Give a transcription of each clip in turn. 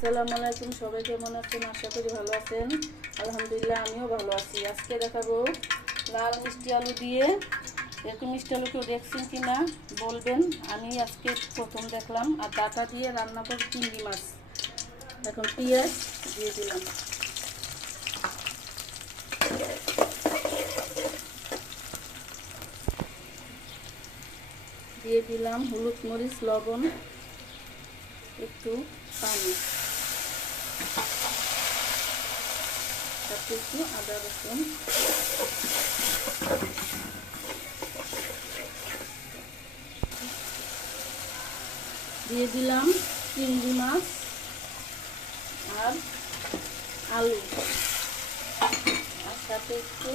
আসসালামু আলাইকুম, সবাই কেমন আছেন? আশা করি ভালো আছেন। আলহামদুলিল্লাহ আমিও ভালো আছি। আজকে দেখাবো লাল মিষ্টি আলু দিয়ে। এরকম মিষ্টি আলু কেউ দেখছেন কি না বলবেন। আমি আজকে প্রথম দেখলাম। আর ডাটা দিয়ে রান্না করব চিংড়ি মাছ। এখন পেঁয়াজ দিয়ে দিলাম, দিয়ে দিলাম হলুদ মরিচ লবণ, একটু পানি, তারপর একটু আদা রসুন, দিয়ে দিলাম চিংড়ি মাছ আর আলু, আর সাথে একটু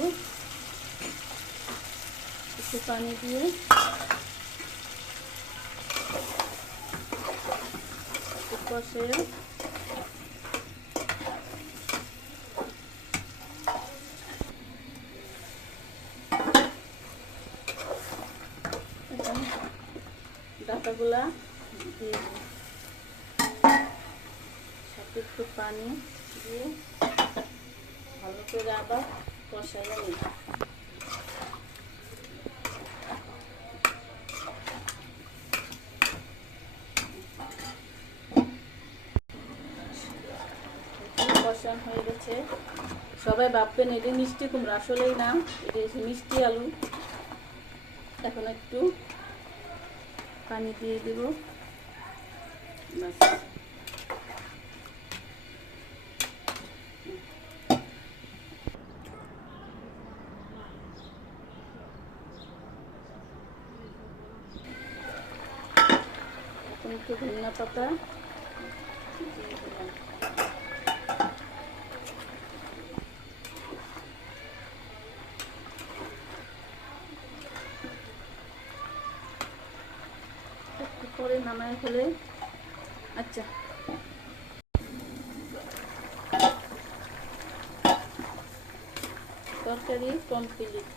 পানি দিয়ে কষে ডাটাগুলা দিয়ে সাথে একটু পানি দিয়ে ভালো করে আবার কষাইয়া নিই। কষান হয়ে গেছে। সবাই ভাববেন এটা মিষ্টি কুমড়া, আসলেই না, এটা মিষ্টি আলু। এখন একটু পানি দিয়ে দেব, এখন একটু ধনিয়া পাতা দিয়ে দিলাম। একটু পরে নামায় ফেলে আচ্ছা, তরকারি কমপ্লিট।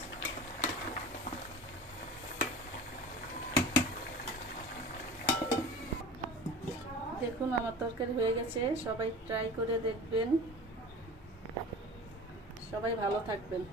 দেখুন আমার তরকারি হয়ে গেছে। সবাই ট্রাই করে দেখবেন। সবাই ভালো থাকবেন।